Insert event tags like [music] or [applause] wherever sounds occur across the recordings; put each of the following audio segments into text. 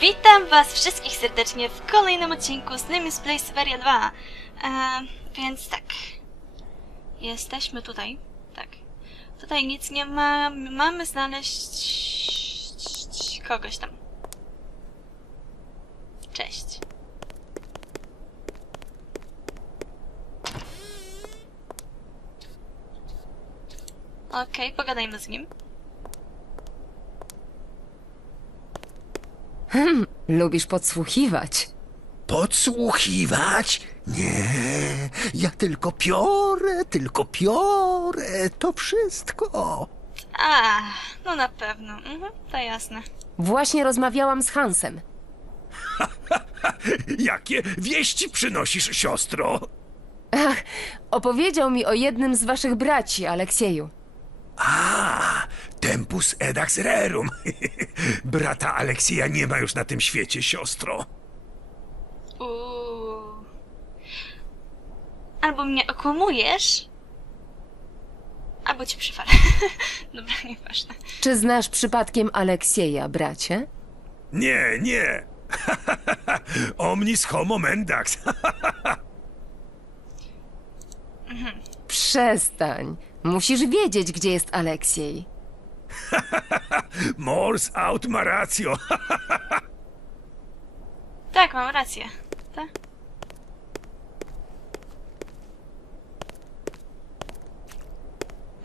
Witam was wszystkich serdecznie w kolejnym odcinku z Nameless Play Siberia 2. E, więc tak. Jesteśmy tutaj. Tak. Tutaj nic nie ma. Mamy znaleźć kogoś tam. Cześć. Okej, pogadajmy z nim. Lubisz podsłuchiwać. Podsłuchiwać? Nie, ja tylko piorę, tylko piorę, to wszystko. A, no na pewno. Mhm, to jasne. Właśnie rozmawiałam z Hansem. [laughs] Jakie wieści przynosisz, siostro? Ach, opowiedział mi o jednym z waszych braci, Aleksieju. A, tempus edax rerum. [laughs] Brata Aleksija nie ma już na tym świecie, siostro. Uuu. Albo mnie okłamujesz, albo ci przyfalę. [laughs] Dobra, nieważne. Czy znasz przypadkiem Aleksieja, bracie? Nie, nie. [laughs] Omnis homo mendax. Przestań. Musisz wiedzieć, gdzie jest Aleksiej. Mors aut maratio. Tak, mam rację. Tak?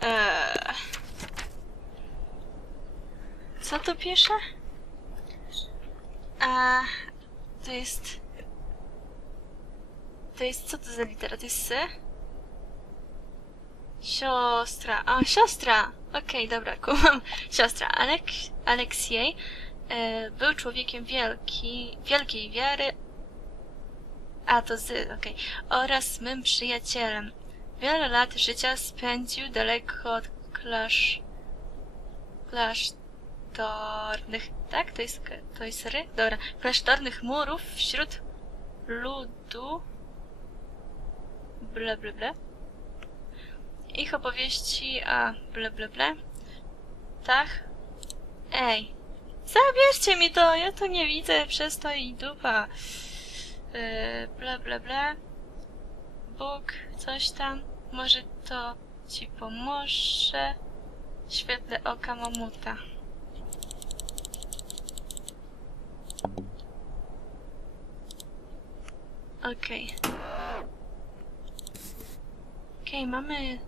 Eee. Co tu pisze? A, to jest... To jest... Co to za litera? To jest S? Siostra. A, siostra! Okej, dobra, [laughs] kumam. Siostra. Alek, Aleksiej e, był człowiekiem wielki, wielkiej wiary, a to z, okej, oraz mym przyjacielem. Wiele lat życia spędził daleko od klasz... klasztornych, tak? To jest, to jest ry? Dobra. Klasztornych murów wśród ludu... Ble, ble, ble. Ich opowieści, a ble, ble, ble. Tak? Ej, zabierzcie mi to, ja to nie widzę przez to i dupa. Yy, bla bla bla. Bóg, coś tam. Może to ci pomoże. Świetle oka mamuta. Okej. Okej, mamy...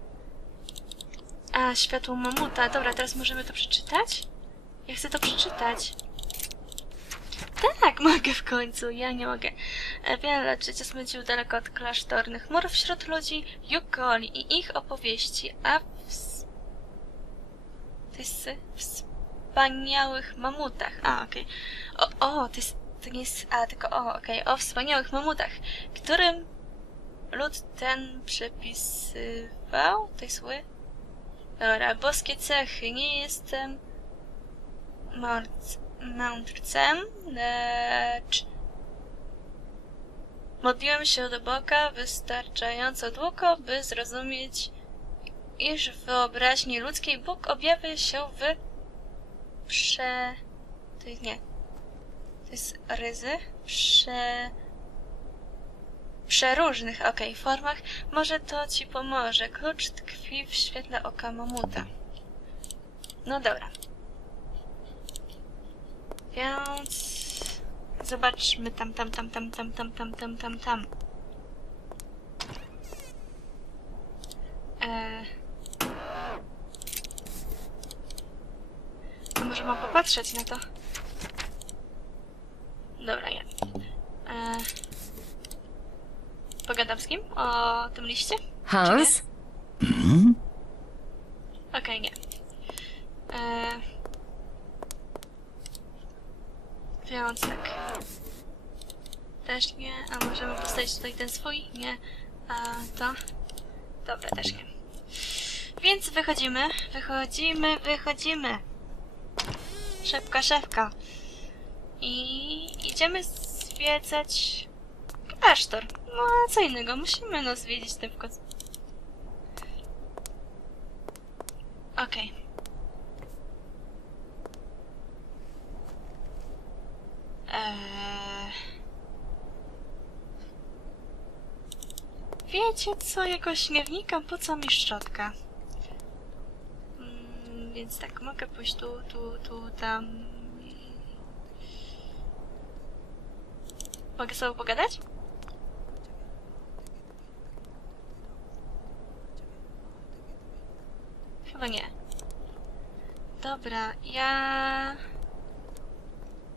A, światło mamuta. Dobra, teraz możemy to przeczytać? Ja chcę to przeczytać. Tak, [laughs] mogę w końcu, ja nie mogę. Wiele lat życia daleko od klasztornych mur wśród ludzi Yukoli i ich opowieści, a w... To jest wspaniałych mamutach. A, okej. O, o, to jest... To nie jest... A, tylko o, okej. O wspaniałych mamutach, którym lud ten przepisywał... To jest? Dobra, boskie cechy. Nie jestem mądrc- mędrcem, lecz modliłem się do Boga wystarczająco długo, by zrozumieć, iż w wyobraźni ludzkiej Bóg objawia się w prze... To jest nie. To jest ryzy? Prze... Przeróżnych, okej, formach. Może to ci pomoże. Klucz tkwi w świetle oka mamuta. No dobra. Więc... Zobaczmy tam, tam, tam, tam, tam, tam, tam, tam, tam, tam. Eee... Może mam popatrzeć na to. Dobra, nie. Eee... Pogadam z kim? O tym liście? Hans? Okej, nie. Eee... Więc tak. Też nie. A możemy postawić tutaj ten swój? Nie. A to? Dobra, też nie. Więc wychodzimy, wychodzimy, wychodzimy. Szybka, szybka. I idziemy zwiedzać klasztor. No a co innego, musimy no zwiedzić ten w końcu. Okej. Eee... Wiecie co, jakoś nie wnikam, po co mi szczotka? Mm, więc tak, mogę pójść tu, tu, tu, tam... Mogę tobą pogadać? Chyba nie. Dobra, ja...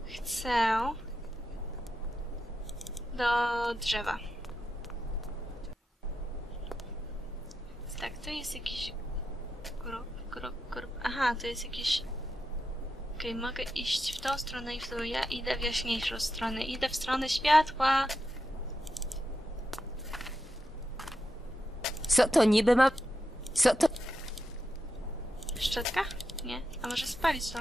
Chcę... Do drzewa. Tak, to jest jakiś... Grup... Aha, to jest jakiś... Okej, mogę iść w tą stronę i w tą. Ja idę w jaśniejszą stronę. Idę w stronę światła. Co to niby ma... Co to... Szczotka? Nie? A może spalić to?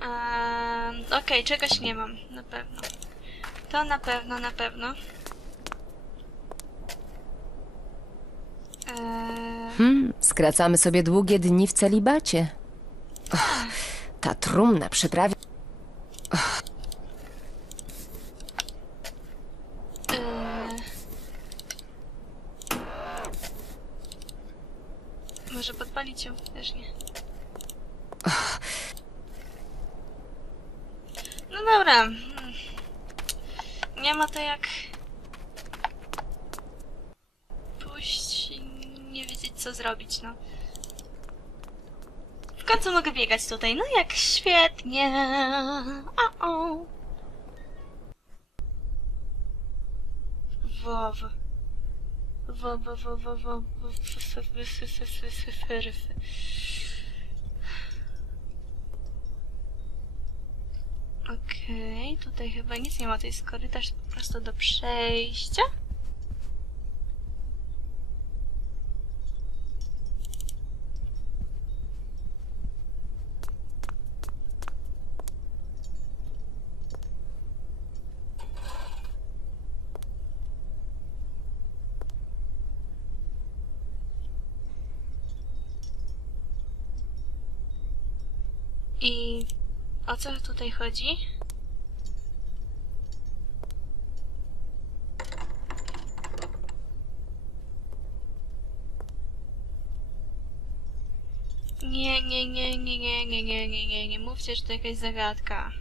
Um, Okej, czegoś nie mam, na pewno. To na pewno, na pewno. Eee, Hmm, skracamy sobie długie dni w celibacie. Och, ta trumna przyprawi... eee, może podpalić ją? Też nie. No dobra. Hmm. Nie ma to jak pójść i nie wiedzieć co zrobić, no. W końcu mogę biegać tutaj, no jak świetnie. O, o. Wow. Wo, wo, wo, wo, wo, wo, f- f- f- f- f- f- f- f- Okej, tutaj chyba nic nie ma, to jest korytarz po prostu do przejścia. I o co tutaj chodzi? Nie, nie, nie, nie, nie, nie, nie, nie, nie, mówcie, że to jakaś zagadka.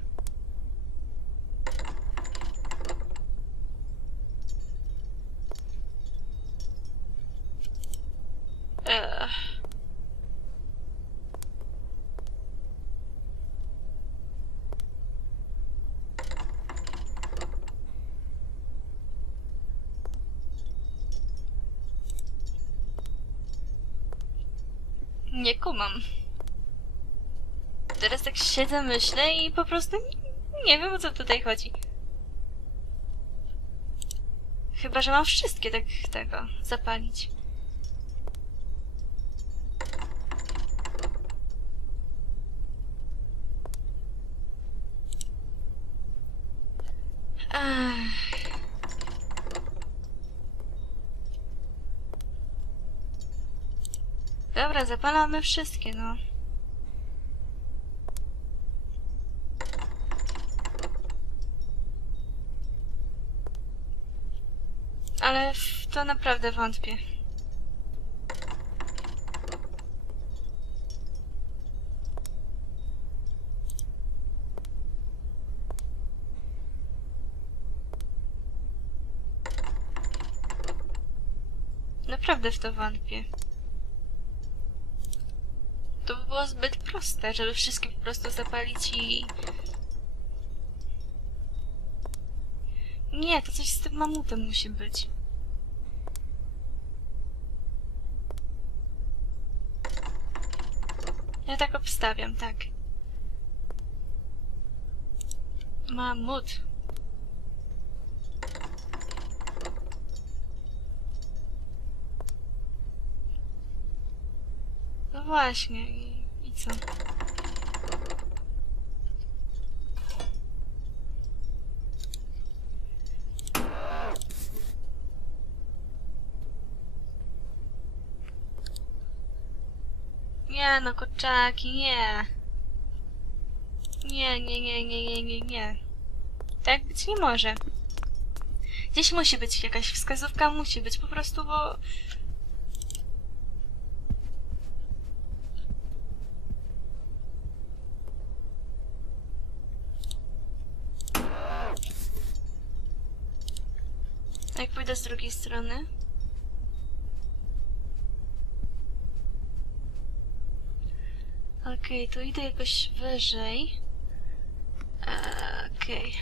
Ugh. Nie kumam. Teraz tak siedzę, myślę i po prostu nie, wiem o co tutaj chodzi. Chyba, że mam wszystkie tak tego zapalić. Dobra, zapalamy wszystkie, no. Ale w to naprawdę wątpię. Naprawdę w to wątpię. To by było zbyt proste, żeby wszystkie po prostu zapalić i... Nie, to coś z tym mamutem musi być. Ja obstawiam, tak. Mamut. No właśnie, i, i co? Nie no, kurczaki, nie. Nie, nie, nie, nie, nie, nie, nie. Tak być nie może. Gdzieś musi być jakaś wskazówka, musi być po prostu, bo... Jak pójdę z drugiej strony? Okej, to idę jakoś wyżej. Eee, Okej.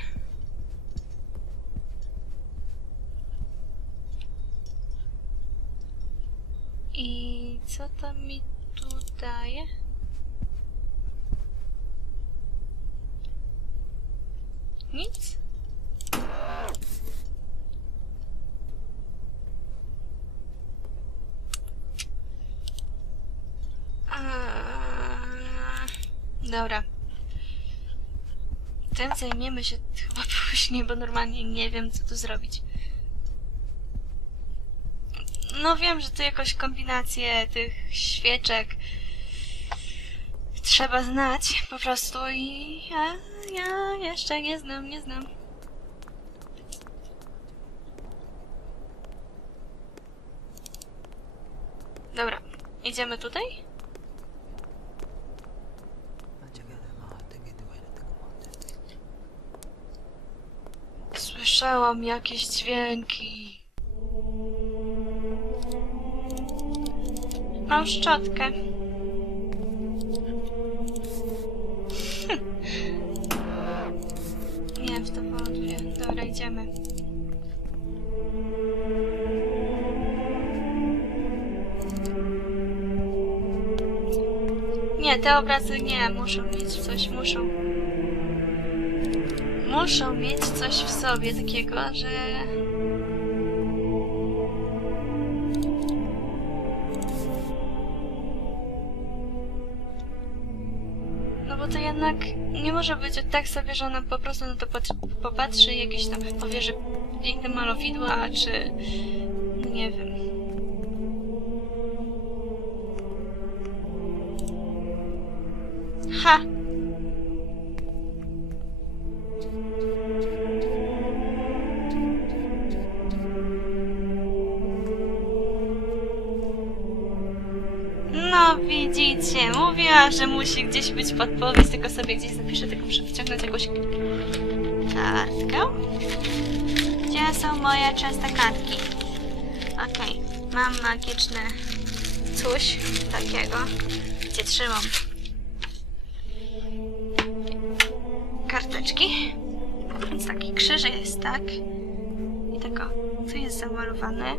I co to mi tu daje? Nic? Eee, Dobra. Tym zajmiemy się [laughs] chyba później, bo normalnie nie wiem, co tu zrobić. No wiem, że tu jakoś kombinację tych świeczek trzeba znać po prostu i ja, ja jeszcze nie znam, nie znam. Dobra, idziemy tutaj? Słyszałam jakieś dźwięki. Mam szczotkę. [laughs] Nie, w to wątpię. Dobra, idziemy. Nie, te obrazy nie, muszą mieć coś, muszą. Muszą mieć coś w sobie takiego, że... No bo to jednak nie może być tak sobie, że ona po prostu na to pat- popatrzy i jakieś tam powie, że piękne malowidła, czy... nie wiem. Ha! Widzicie, że musi gdzieś być podpowiedź, tylko sobie gdzieś zapiszę, tylko muszę wyciągnąć jakąś kartkę. Gdzie są moje częste kartki? Okej, mam magiczne coś takiego, gdzie trzymam karteczki. Więc taki krzyż jest, tak? I tego, tu jest zamalowane.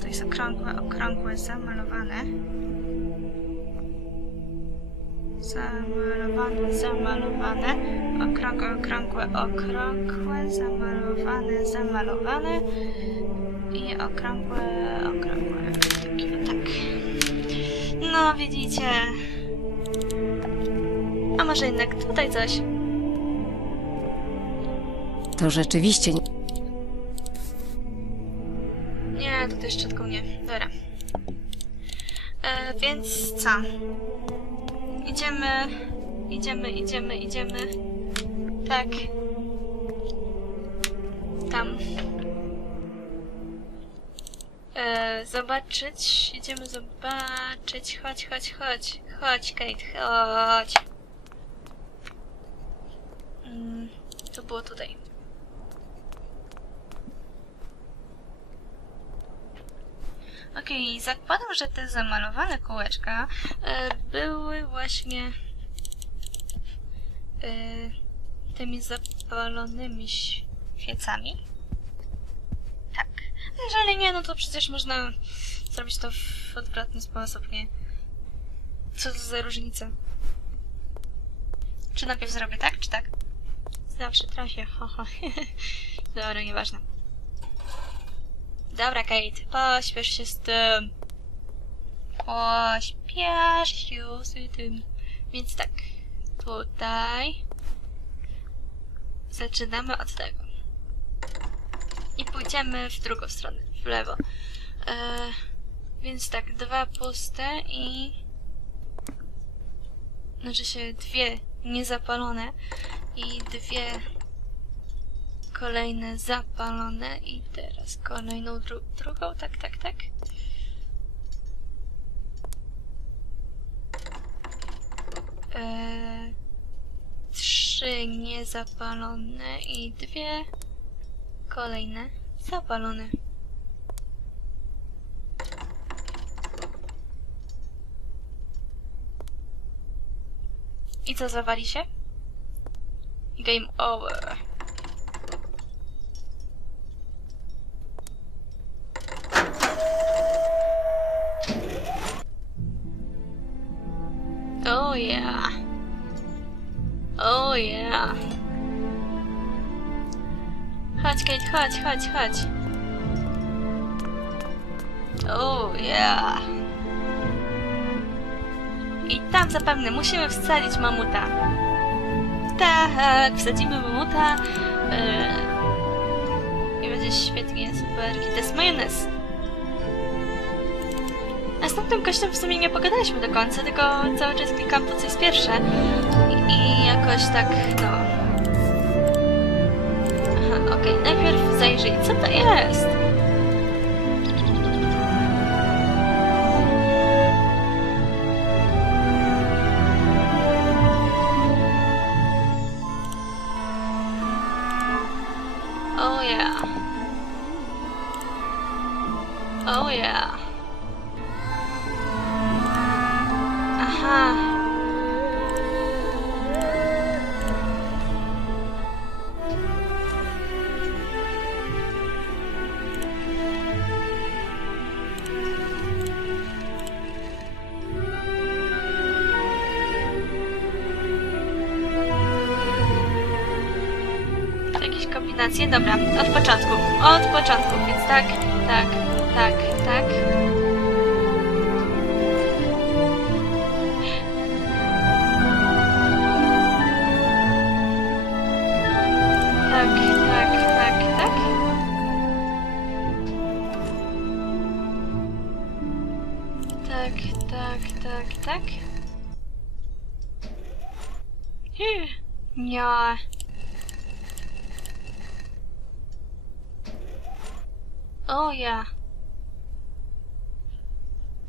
To jest okrągłe, okrągłe, zamalowane. Zamalowane, zamalowane. Okrągłe, okrągłe, okrągłe, zamalowane, zamalowane. I okrągłe, okrągłe. Tak. No, widzicie. A może jednak tutaj coś? To rzeczywiście nie... Nie, tutaj szczotką nie. Dobra. E, więc co? Idziemy, idziemy, idziemy, idziemy. Tak. Tam. E, zobaczyć. Idziemy zobaczyć. Chodź, chodź, chodź. Chodź, Kate, chodź. Mm, to było tutaj. Okej, zakładam, że te zamalowane kółeczka e, były właśnie e, tymi zapalonymi świecami. Tak. Jeżeli nie, no to przecież można zrobić to w odwrotny sposób, nie? Co to za różnica? Czy najpierw zrobię tak, czy tak? Zawsze trafię, haha. [laughs] Dobra, nieważne. Dobra, Kate, pośpiesz się z tym. Pośpiesz się z tym. Więc tak, tutaj zaczynamy od tego. I pójdziemy w drugą stronę, w lewo. E, więc tak, dwa puste i znaczy się dwie niezapalone i dwie kolejne zapalone i teraz kolejną dru drugą, tak, tak, tak. Eee, trzy niezapalone i dwie kolejne zapalone. I co, zawali się? Game over. Oh yeah. Oh yeah. Chodź, Kate, chodź, chodź, chodź. Oh yeah. I tam zapewne musimy wsadzić mamuta. Tak, wsadzimy mamuta. Yy, I będzie świetnie, super. To jest majonez. Z tamtym gościem w sumie nie pogadaliśmy do końca, tylko cały czas klikam to, co jest pierwsze. I, i jakoś tak, no... Aha, okej, najpierw zajrzyj, co to jest? Oh yeah. Oh yeah. Jakieś kombinacje? Dobra, od początku. Od początku, więc tak, tak. Hy, Nie. O ja.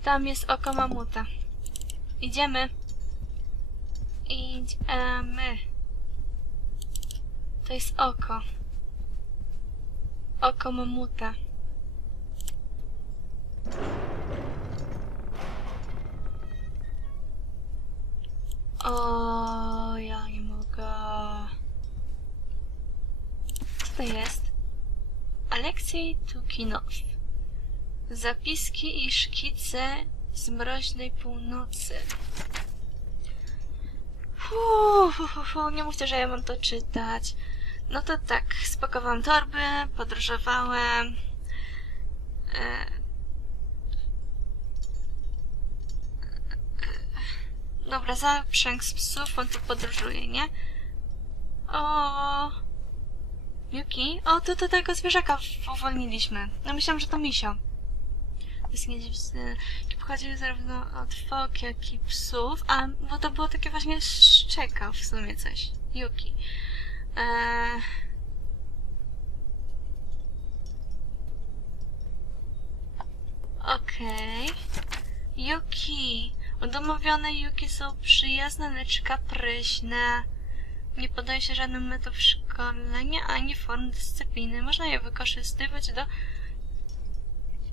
Tam jest oko mamuta. Idziemy. Idziemy. To jest oko. Oko mamuta. O, ja nie mogę. Co to jest? Aleksiej Tukinow. Zapiski i szkice z mroźnej północy. Fu, nie mówcie, że ja mam to czytać. No to tak, spakowałam torby, podróżowałem. E... Dobra, zaprzęg z psów, on tu podróżuje, nie? O. Yuki? O, to, to tego zwierzaka uwolniliśmy. No myślałam, że to misio. To jest niedziwne. Pochodzi zarówno od fok, jak i psów. A, bo to było takie właśnie szczeka w sumie coś. Yuki. Eee... Okej. Yuki. Udomowione Yuki są przyjazne, lecz kapryśne. Nie podaje się żadnym metod szkolenia ani form dyscypliny. Można je wykorzystywać do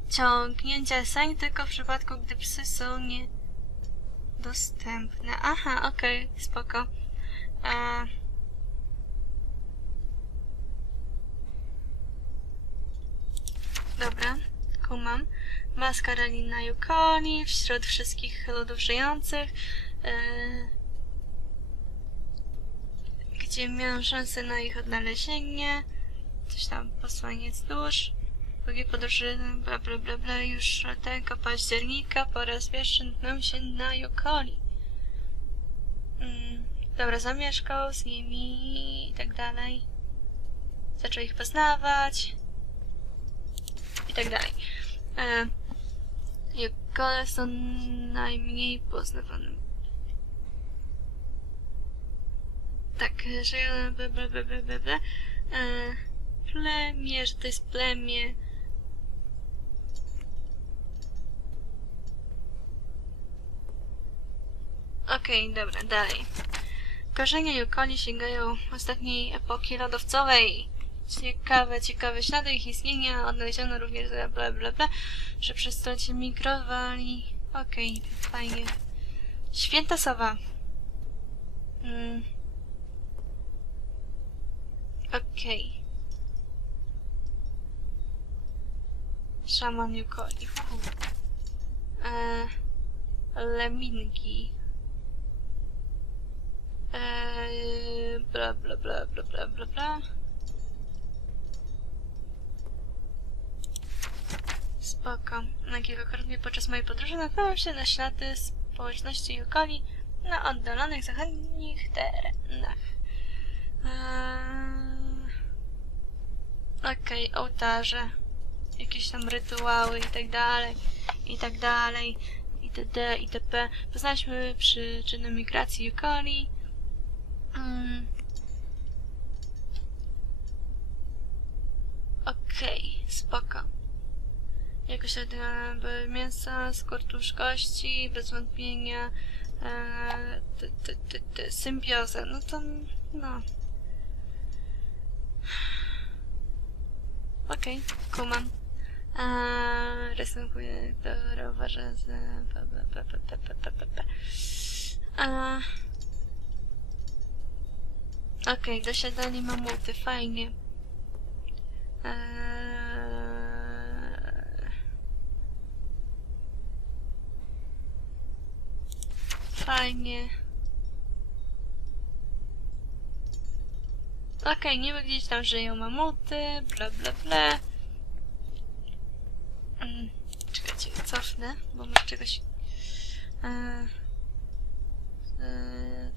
ciągnięcia sań tylko w przypadku, gdy psy są niedostępne. Aha, okej, spoko. E... Dobra, kumam. Maska Relina Yukoni wśród wszystkich ludów żyjących. E... Gdzie miałem szansę na ich odnalezienie. Coś tam, posłaniec dusz. Drugie podróży, bla bla bla bla, już tego października po raz pierwszy natknąłem się na Yukoni. Mm, dobra, zamieszkał z nimi i tak dalej. Zaczął ich poznawać. I tak dalej. Yukone są najmniej poznawanym że bla. E, plemię, że to jest plemię. Okej, dobra, dalej. Korzenie Yukoli sięgają ostatniej epoki lodowcowej. Ciekawe, ciekawe ślady ich istnienia odnaleziono również bla bla bla, że przez stulecie migrowali. Okej, fajnie. Święta sowa. Mm. Okej. Szaman Yukoli. hu. E, leminki. E, bla bla bla bla bla bla bla. Spoko. Kilkakrotnie podczas mojej podróży natknąłem się na ślady społeczności Yukoli na oddalonych zachodnich terenach. Eee... Okej, ołtarze. Jakieś tam rytuały i tak dalej, i tak dalej, itd., itp. Poznaliśmy przyczyny migracji Yukoli. Mm. Okej, spoko. Jako średnia tak, mięsa, skortusz kości, bez wątpienia e, ty. No to, no. Okej, okay, kuman. Eee, rysunkuję rowerze z... Eee. Okej, okay, dosiadanie mamuty, fajnie. Eee. Fajnie. Okej, niby gdzieś tam żyją mamuty, bla bla bla. Mm, czekajcie, cofnę, bo może czegoś... Eee... Eee,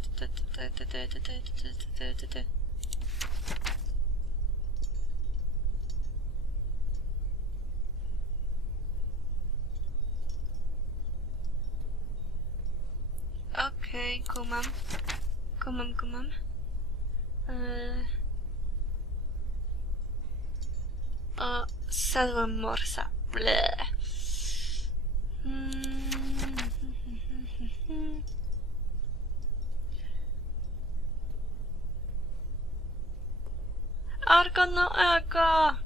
Okej, kumam. Kumam, kumam. Eee... O, sadłem morsa. Ble. Mm. [laughs] Argo no ego!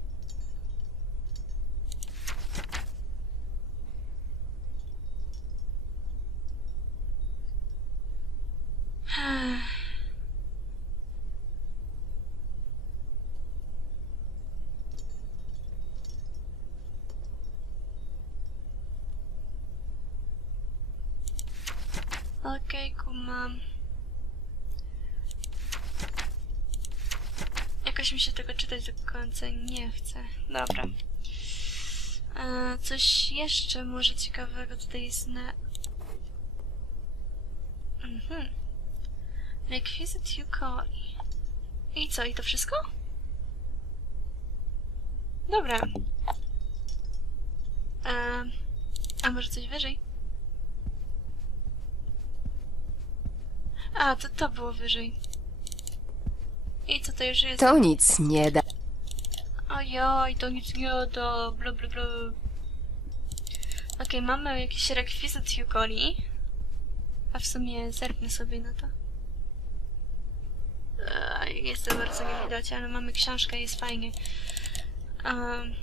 Okej, kumam. Jakoś mi się tego czytać do końca nie chce. Dobra. E, coś jeszcze może ciekawego tutaj jest. Mhm. Requisite you call. I co, i to wszystko? Dobra. E, a może coś wyżej? A, to to było wyżej. I co to już jest? To nic nie da. Ojoj, to nic nie da, bla bla bla. Okej, mamy jakiś rekwizyt Yukoli. A w sumie zerknę sobie na to. Jest to bardzo nie widać, ale mamy książkę, jest fajnie. Em,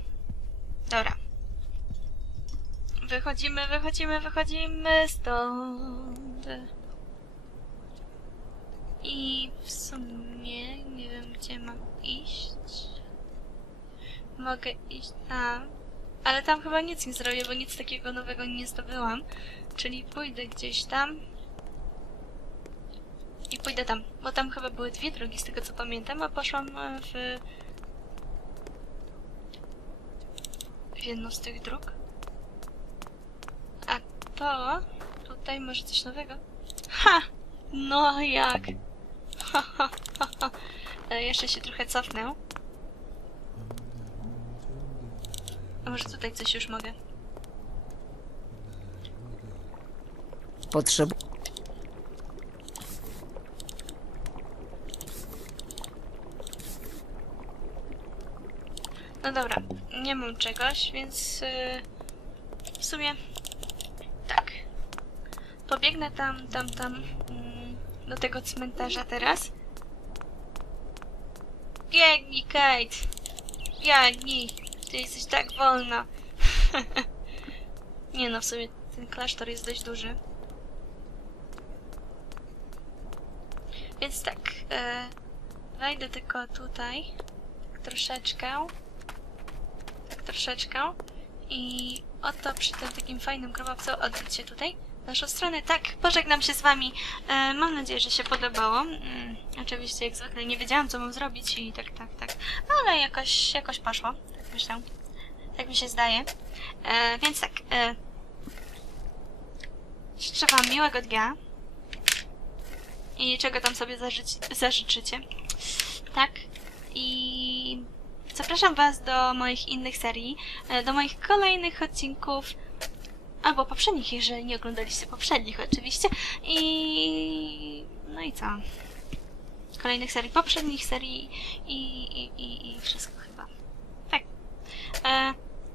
dobra. Wychodzimy, wychodzimy, wychodzimy stąd. I w sumie nie wiem, gdzie mam iść. Mogę iść tam, ale tam chyba nic nie zrobię, bo nic takiego nowego nie zdobyłam. Czyli pójdę gdzieś tam. I pójdę tam, bo tam chyba były dwie drogi z tego co pamiętam, a poszłam e, w... w jedną z tych dróg. A to... tutaj może coś nowego. Ha! No jak? Ha, ha, ha, ha. E, jeszcze się trochę cofnę. A może tutaj coś już mogę? Potrzebu... No dobra, nie mam czegoś, więc yy, w sumie tak. Pobiegnę tam, tam, tam mm, do tego cmentarza teraz. Biegnij, Kate! Biegnij! Ty jesteś tak wolna. [laughs] nie no, w sumie ten klasztor jest dość duży. Więc tak, e, wejdę tylko tutaj, tak troszeczkę, troszeczkę i oto przy tym takim fajnym grobowcu odwróć się tutaj w naszą stronę. Tak, pożegnam się z wami. E, mam nadzieję, że się podobało. Mm, oczywiście, jak zwykle, nie wiedziałam, co mam zrobić i tak, tak, tak. No, ale jakoś, jakoś poszło, tak myślę. Tak mi się zdaje. E, więc tak, e, życzę wam miłego dnia i czego tam sobie zażyć, zażyczycie. Tak. I zapraszam Was do moich innych serii, e, do moich kolejnych odcinków, albo poprzednich, jeżeli nie oglądaliście poprzednich oczywiście. I no i co? Kolejnych serii, poprzednich serii i, i, i, i wszystko chyba. Tak. E,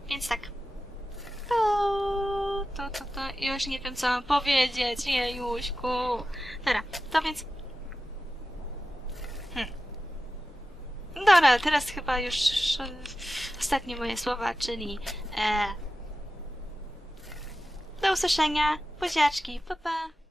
więc tak. To, to, to, to, już nie wiem co powiedzieć, jejuśku. Dobra, to więc... Hmm. Dobra, teraz chyba już e, ostatnie moje słowa, czyli... E, do usłyszenia, buziaczki, pa pa!